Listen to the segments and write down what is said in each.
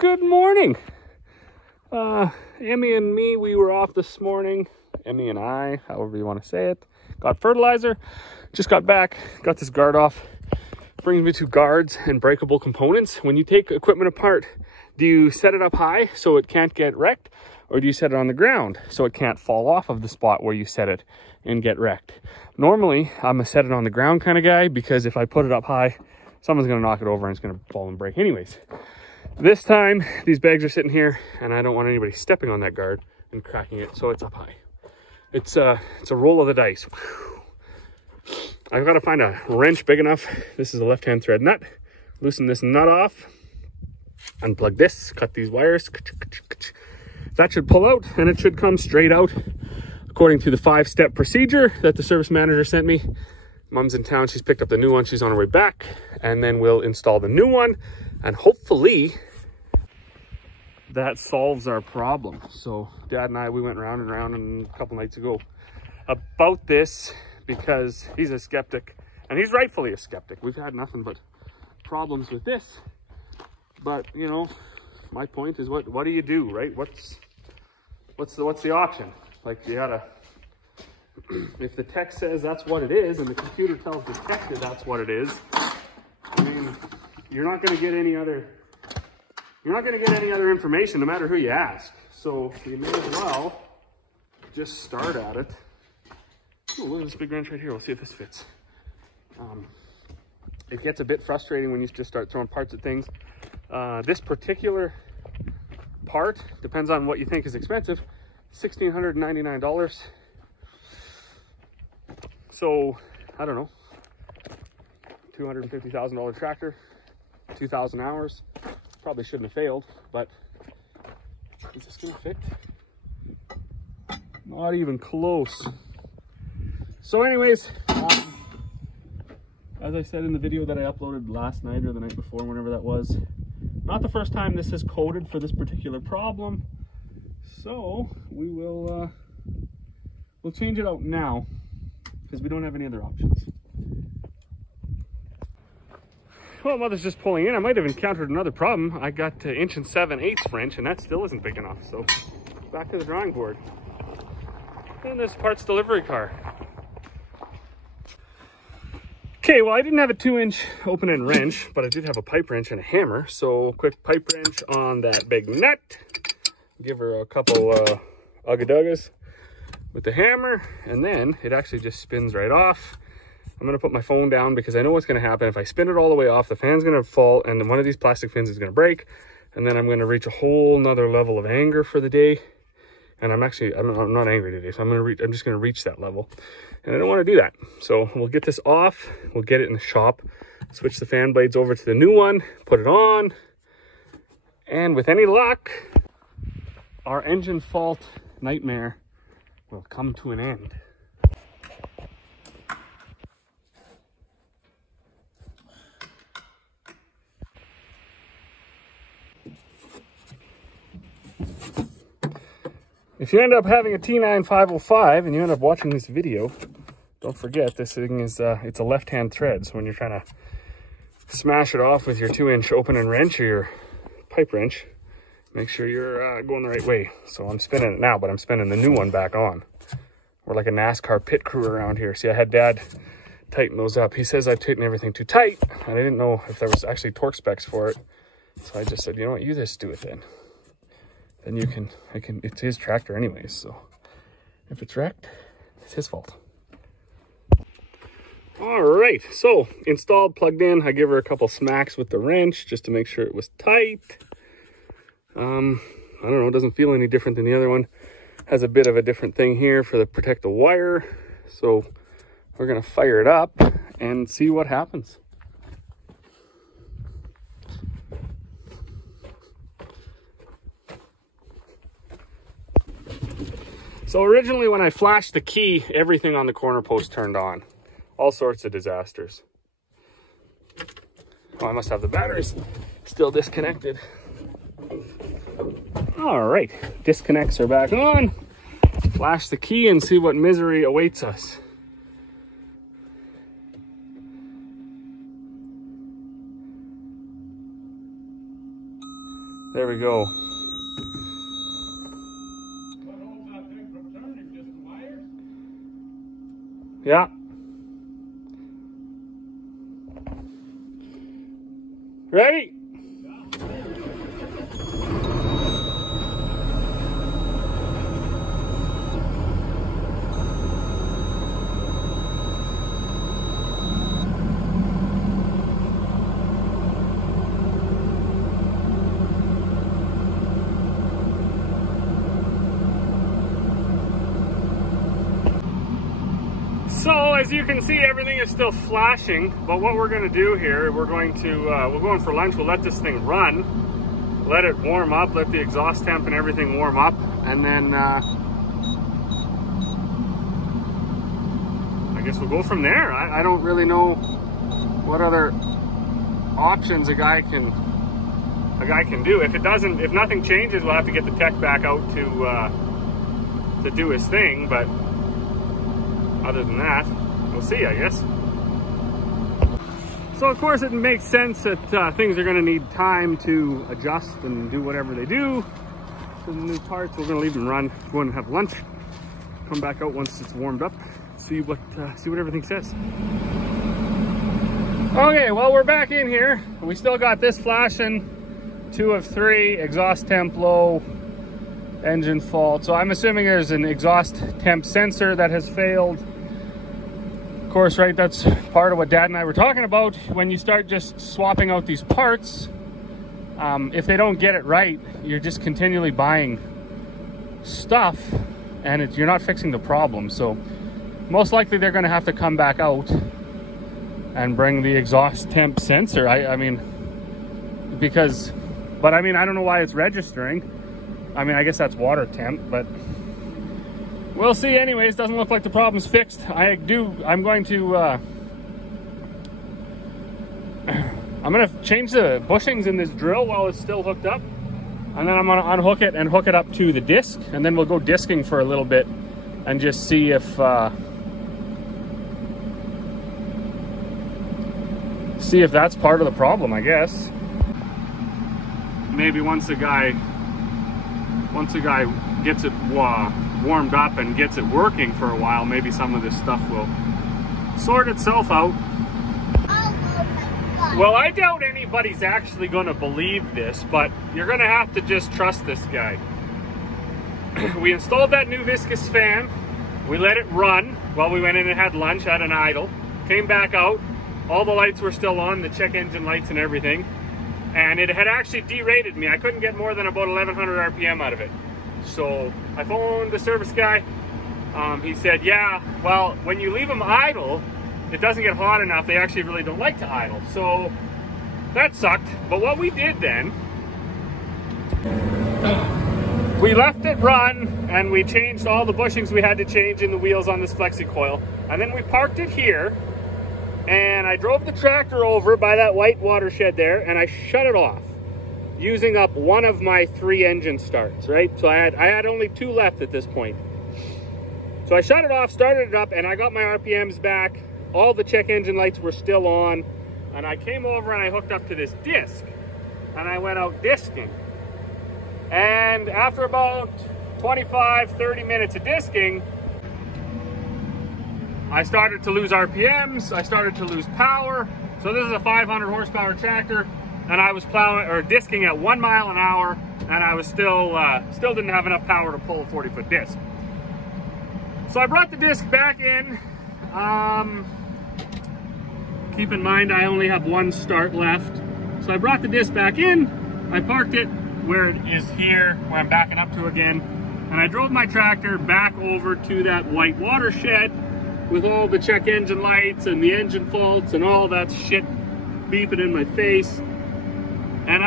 good morning. Emmy and me, we were off this morning. Emmy and I, however you want to say it. Got fertilizer. Just got back. Got this guard off. Brings me to guards and breakable components. When you take equipment apart, do you set it up high so it can't get wrecked? Or do you set it on the ground so it can't fall off of the spot where you set it and get wrecked? Normally, I'm a set it on the ground kind of guy, because if I put it up high, someone's going to knock it over and it's going to fall and break anyways. This time, these bags are sitting here and I don't want anybody stepping on that guard and cracking it, so it's up high. It's a roll of the dice. Whew. I've got to find a wrench big enough. This is a left-hand thread nut. Loosen this nut off. Unplug this. Cut these wires. That should pull out and it should come straight out according to the 5-step procedure that the service manager sent me. Mom's in town. She's picked up the new one. She's on her way back. And then we'll install the new one. And hopefully that solves our problem. So Dad and I, we went round and round a couple nights ago about this, because he's a skeptic, and he's rightfully a skeptic. We've had nothing but problems with this. But you know, my point is, what do you do, right? What's the option? Like, you gotta, if the tech says that's what it is and the computer tells the tech that that's what it is, I mean, you're not going to get any other information no matter who you ask. So you may as well just start at it. Oh, look at this big wrench right here. We'll see if this fits. It gets a bit frustrating when you just start throwing parts at things. This particular part, depends on what you think is expensive, $1,699. So, I don't know, $250,000 tractor, 2,000 hours. Probably shouldn't have failed, but is this gonna fit? Not even close. So anyways, as I said in the video that I uploaded last night or the night before, whenever that was, not the first time this is coded for this particular problem. So we will we'll change it out now, because we don't have any other options. Well, Mother's just pulling in. I might have encountered another problem. I got 1 7/8" wrench, and that still isn't big enough. So back to the drawing board. And this parts delivery car. Okay, well, I didn't have a 2-inch open-end wrench, but I did have a pipe wrench and a hammer. So quick pipe wrench on that big nut. Give her a couple ugga-duggas with the hammer, and then it actually just spins right off. I'm going to put my phone down because I know what's going to happen. If I spin it all the way off, the fan's going to fall and then one of these plastic fins is going to break. And then I'm going to reach a whole nother level of anger for the day. And I'm not angry today. So I'm just going to reach that level. And I don't want to do that. So we'll get this off. We'll get it in the shop. Switch the fan blades over to the new one. Put it on. And with any luck, our engine fault nightmare will come to an end. If you end up having a T9505 and you end up watching this video, don't forget this thing is, it's a left-hand thread. So when you're trying to smash it off with your 2-inch open-end wrench or your pipe wrench, make sure you're going the right way. So I'm spinning it now, but I'm spinning the new one back on. We're like a NASCAR pit crew around here. See, I had Dad tighten those up. He says I've tightened everything too tight, and I didn't know if there was actually torque specs for it. So I just said, you know what, you just do it then. Then it's his tractor anyways, so if it's wrecked, it's his fault. All right, so installed, plugged in. I give her a couple smacks with the wrench just to make sure it was tight. I don't know, it doesn't feel any different than the other one. Has a bit of a different thing here for the protect the wire. So we're gonna fire it up and see what happens. So originally when I flashed the key, everything on the corner post turned on. All sorts of disasters. Oh, I must have the batteries still disconnected. All right, disconnects are back on. Flash the key and see what misery awaits us. There we go. Yeah. Ready? So as you can see, everything is still flashing, but what we're going to do here, we're going for lunch. We'll let this thing run, let it warm up, let the exhaust temp and everything warm up, and then I guess we'll go from there. I don't really know what other options a guy can do. If nothing changes, we'll have to get the tech back out to do his thing, but other than that, we'll see, I guess. So of course it makes sense that things are going to need time to adjust and do whatever they do to the new parts. We're going to leave them run, go and have lunch, come back out once it's warmed up, see what everything says. Okay, well, we're back in here. We still got this flashing, 2 of 3, exhaust temp low, engine fault. So I'm assuming there's an exhaust temp sensor that has failed. Of course, right, that's part of what Dad and I were talking about. When you start just swapping out these parts, if they don't get it right, you're just continually buying stuff and you're not fixing the problem. So most likely they're going to have to come back out and bring the exhaust temp sensor. I mean, I don't know why it's registering. I mean, I guess that's water temp, but we'll see. Anyways, doesn't look like the problem's fixed. I'm going to change the bushings in this drill while it's still hooked up, and then I'm gonna unhook it and hook it up to the disc, and then we'll go disking for a little bit and just see if that's part of the problem, I guess. Maybe once a guy gets it warmed up and gets it working for a while, maybe some of this stuff will sort itself out. Well, I doubt anybody's actually going to believe this, but you're going to have to just trust this guy. We installed that new viscous fan. We let it run while we went in and had lunch at an idle. Came back out. All the lights were still on, the check engine lights and everything. And it had actually derated me. I couldn't get more than about 1100 RPM out of it. So I phoned the service guy. He said, yeah, well, when you leave them idle, it doesn't get hot enough. They actually really don't like to idle. So that sucked. But what we did then, we left it run and we changed all the bushings we had to change in the wheels on this flexi coil. And then we parked it here. And I drove the tractor over by that white watershed there, and I shut it off using up one of my 3 engine starts, right? So I had only 2 left at this point. So I shut it off, started it up, and I got my RPMs back. All the check engine lights were still on, and I came over and I hooked up to this disc, and I went out disking. And after about 25-30 minutes of disking, I started to lose RPMs, I started to lose power. So this is a 500 horsepower tractor, and I was plowing or disking at 1 mile an hour, and I was still didn't have enough power to pull a 40-foot disc. So I brought the disc back in. Keep in mind I only have 1 start left. So I brought the disc back in, I parked it where it is here, where I'm backing up to again, and I drove my tractor back over to that white watershed with all the check engine lights and the engine faults and all that shit beeping in my face. And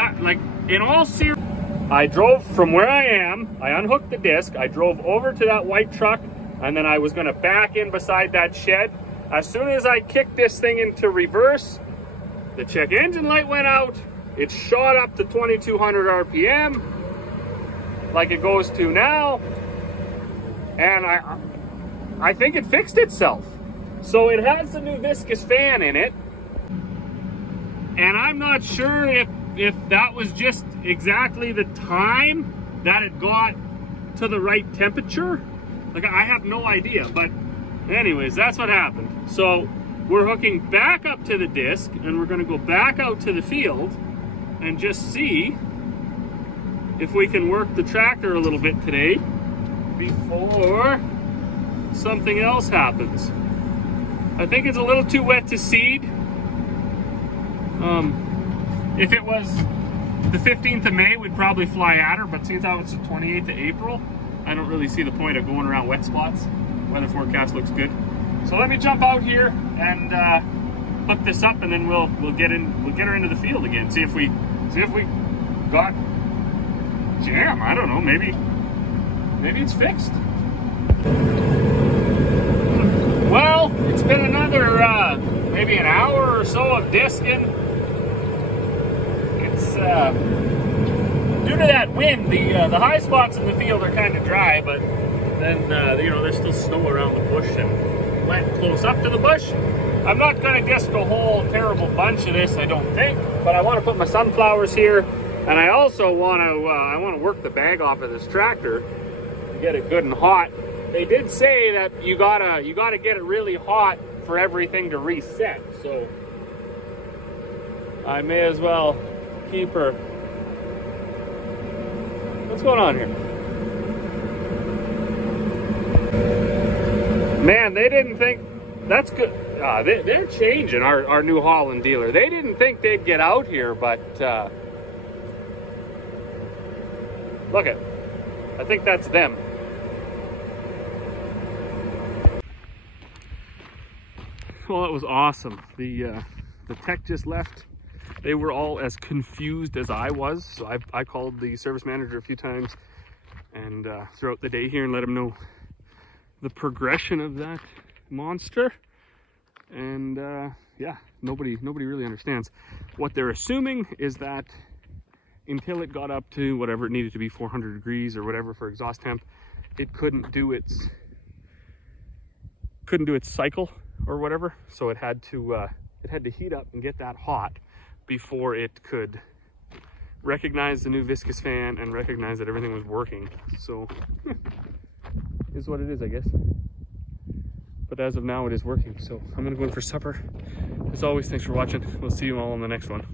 in all seriousness, I drove from where I am, I unhooked the disc, I drove over to that white truck, and then I was gonna back in beside that shed. As soon as I kicked this thing into reverse, the check engine light went out, it shot up to 2200 RPM, like it goes to now, and I think it fixed itself. So it has the new viscous fan in it, and I'm not sure if if that was just exactly the time that it got to the right temperature. Like, I have no idea, but anyways, that's what happened. So we're hooking back up to the disc, and we're gonna go back out to the field and just see if we can work the tractor a little bit today before something else happens. I think it's a little too wet to seed. If it was the 15th of May, we'd probably fly at her, but since it's the 28th of April, I don't really see the point of going around wet spots. Weather forecast looks good. So let me jump out here and hook this up, and then we'll get her into the field again. See if we got jam. I don't know, maybe it's fixed. Well, it's been another maybe an hour or so of disking. It's due to that wind, the high spots in the field are kind of dry, but then you know, there's still snow around the bush and wet close up to the bush. I'm not going to disc a whole terrible bunch of this, I don't think, but I want to put my sunflowers here, and I also want to work the bag off of this tractor to get it good and hot. They did say that you gotta get it really hot for everything to reset, so I may as well keep her. What's going on here? Man, they didn't think, that's good. They're changing our New Holland dealer. They didn't think they'd get out here, but look it. I think that's them. Well, that was awesome. The tech just left. They were all as confused as I was, so I called the service manager a few times and throughout the day here and let him know the progression of that monster. And yeah, nobody really understands. What they're assuming is that until it got up to whatever it needed to be, 400 degrees or whatever for exhaust temp, it couldn't do its cycle or whatever. So it had to heat up and get that hot before it could recognize the new viscous fan and recognize that everything was working. So is what it is, I guess. But as of now, it is working. So I'm gonna go in for supper. As always, thanks for watching. We'll see you all on the next one.